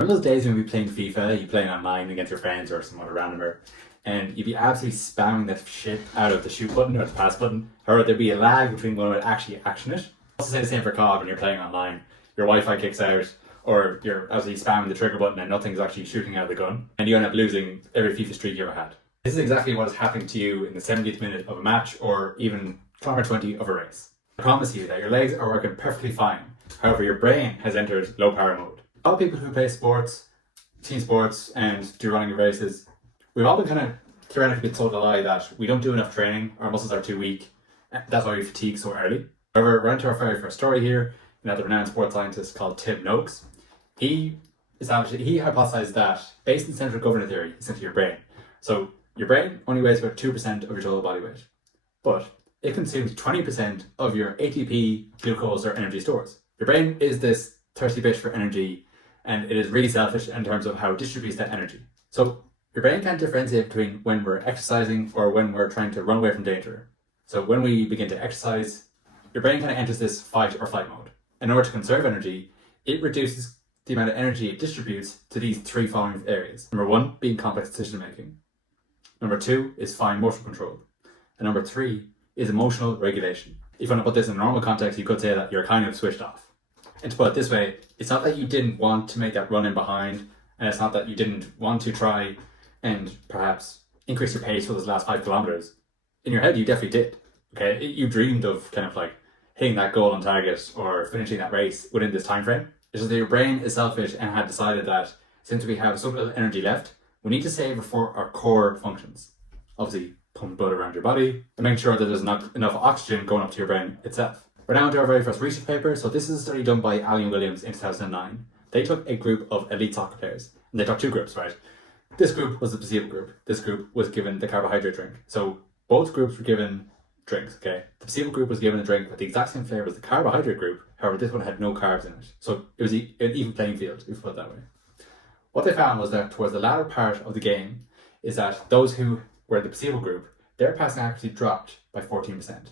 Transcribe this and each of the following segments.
Remember those days when we'd be playing FIFA, you playing online against your friends or some other randomer, and you'd be absolutely spamming the shit out of the shoot button or the pass button, or there'd be a lag between when it would actually action it. Also say the same for COD when you're playing online. Your Wi-Fi kicks out, or you're absolutely spamming the trigger button and nothing's actually shooting out of the gun, and you end up losing every FIFA streak you ever had. This is exactly what is happening to you in the 70th minute of a match, or even kilometer 20 of a race. I promise you that your legs are working perfectly fine. However, your brain has entered low power mode. All people who play sports, team sports, and do running races, we've all been kind of theoretically told a lie that we don't do enough training, our muscles are too weak, that's why we fatigue so early. However, we're into our very first story here, another renowned sports scientist called Tim Noakes. He hypothesized that based in central governor theory, essentially your brain. So your brain only weighs about 2% of your total body weight, but it consumes 20% of your ATP, glucose, or energy stores. Your brain is this thirsty bitch for energy, and it is really selfish in terms of how it distributes that energy. So your brain can't differentiate between when we're exercising or when we're trying to run away from danger. So when we begin to exercise, your brain kind of enters this fight or flight mode. In order to conserve energy, it reduces the amount of energy it distributes to these three following areas. Number one being complex decision making. Number two is fine motor control. And number three is emotional regulation. If you want to put this in a normal context, you could say that you're kind of switched off. And to put it this way, it's not that you didn't want to make that run in behind, and it's not that you didn't want to try and perhaps increase your pace for those last 5 kilometers. In your head, you definitely did. Okay, you dreamed of kind of like hitting that goal on target or finishing that race within this time frame. It's just that your brain is selfish and had decided that since we have so little energy left, we need to save it for our core functions. Obviously, pump blood around your body and make sure that there's not enough oxygen going up to your brain itself. We're now into our very first research paper. So this is a study done by Ali and Williams in 2009. They took a group of elite soccer players, and they took two groups, right? This group was the placebo group. This group was given the carbohydrate drink. So both groups were given drinks, okay? The placebo group was given a drink with the exact same flavor as the carbohydrate group. However, this one had no carbs in it. So it was an even playing field, if you put it that way. What they found was that towards the latter part of the game is that those who were the placebo group, their passing accuracy dropped by 14%.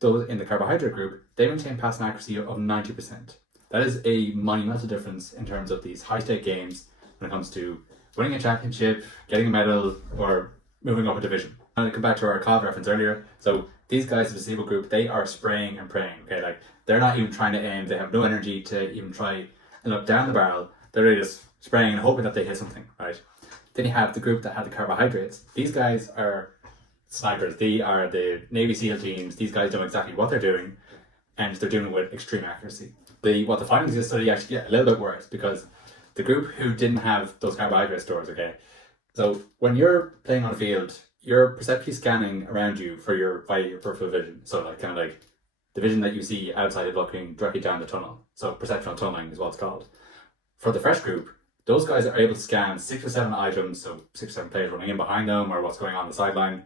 Those in the carbohydrate group, they maintained passing accuracy of 90%. That is a monumental difference in terms of these high-stake games when it comes to winning a championship, getting a medal, or moving up a division. And to come back to our COD reference earlier, so these guys, the placebo group, they are spraying and praying, okay? Like, they're not even trying to aim, they have no energy to even try and look down the barrel, they're really just spraying and hoping that they hit something, right? Then you have the group that had the carbohydrates. These guys are snipers, they are the Navy SEAL teams, these guys know exactly what they're doing, and they're doing it with extreme accuracy. What the findings of this study actually get a little bit worse, because the group who didn't have those carbohydrate stores, okay, so when you're playing on a field, you're perceptually scanning around you for your peripheral vision. So like kind of like the vision that you see outside of looking directly down the tunnel. So perceptual tunneling is what it's called. For the fresh group, those guys are able to scan 6 or 7 items, so 6 or 7 players running in behind them or what's going on the sideline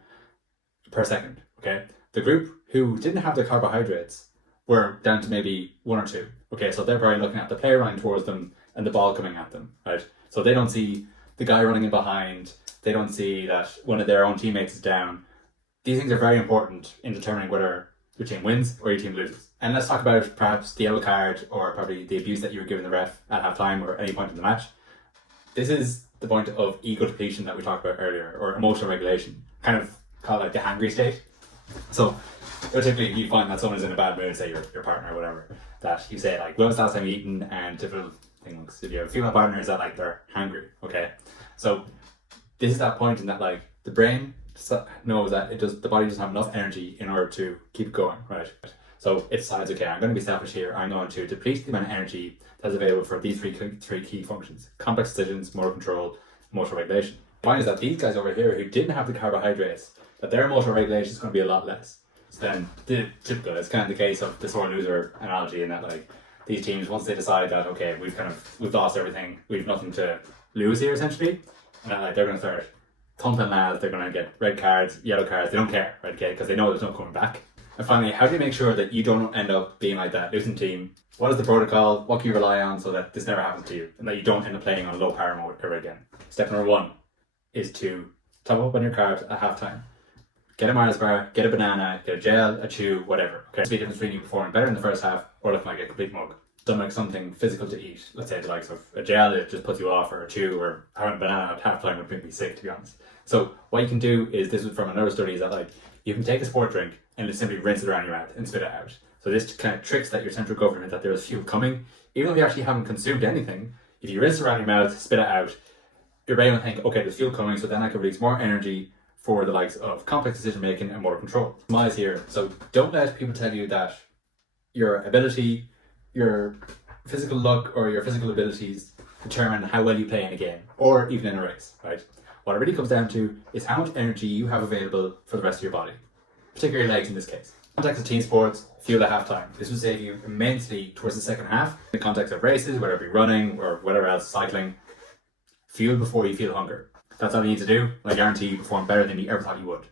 per second, okay? The group who didn't have the carbohydrates were down to maybe 1 or 2. Okay, so they're probably looking at the player running towards them and the ball coming at them, right? So they don't see the guy running in behind, they don't see that one of their own teammates is down. These things are very important in determining whether your team wins or your team loses. And let's talk about perhaps the yellow card or probably the abuse that you were giving the ref at halftime or any point in the match. This is the point of ego depletion that we talked about earlier, or emotional regulation, kind of called like the hangry state. So typically you find that someone is in a bad mood, say your partner or whatever, that you say like, when was the last time you eaten? And typical things, if you have a female partner, is that like they're hungry, okay? So this is that point in that like the brain knows that the body doesn't have enough energy in order to keep going, right? So it decides, okay, I'm going to be selfish here. I'm going to deplete the amount of energy that's available for these three key functions: complex decisions, motor control, emotional regulation. The point is that these guys over here who didn't have the carbohydrates, that their emotional regulation is going to be a lot less. So then the typical, it's kind of the case of the sore loser analogy, in that like these teams, once they decide that, okay, we've lost everything, we've nothing to lose here essentially, and that, like, they're going to start thumping lads, they're going to get red cards, yellow cards, they don't care, right? Okay, because they know there's no coming back. And finally, how do you make sure that you don't end up being like that losing team? What is the protocol? What can you rely on so that this never happens to you and that you don't end up playing on low power mode ever again? Step number 1 is to top up on your carbs at halftime. Get a Mars bar, get a banana, get a gel, a chew, whatever. Okay, it's the difference between you performing better in the first half or looking like a complete mug. Like something physical to eat, let's say the likes of a gel that just puts you off, or a chew, or having a banana at half time would make me sick, to be honest. So what you can do is, this is from another study, is that like you can take a sport drink and just simply rinse it around your mouth and spit it out. So this kind of tricks that your central government that there's fuel coming, even though you actually haven't consumed anything. If you rinse it around your mouth, spit it out, your brain will think, okay, there's fuel coming, so then I can release more energy for the likes of complex decision making and motor control. Smiles here. So don't let people tell you that your ability, your physical look, or your physical abilities determine how well you play in a game, or even in a race, right? What it really comes down to is how much energy you have available for the rest of your body, particularly your legs in this case. In the context of team sports, fuel at halftime. This will save you immensely towards the second half. In the context of races, whether it be running or whatever else, cycling, fuel before you feel hunger. That's all you need to do, and I guarantee you perform better than you ever thought you would.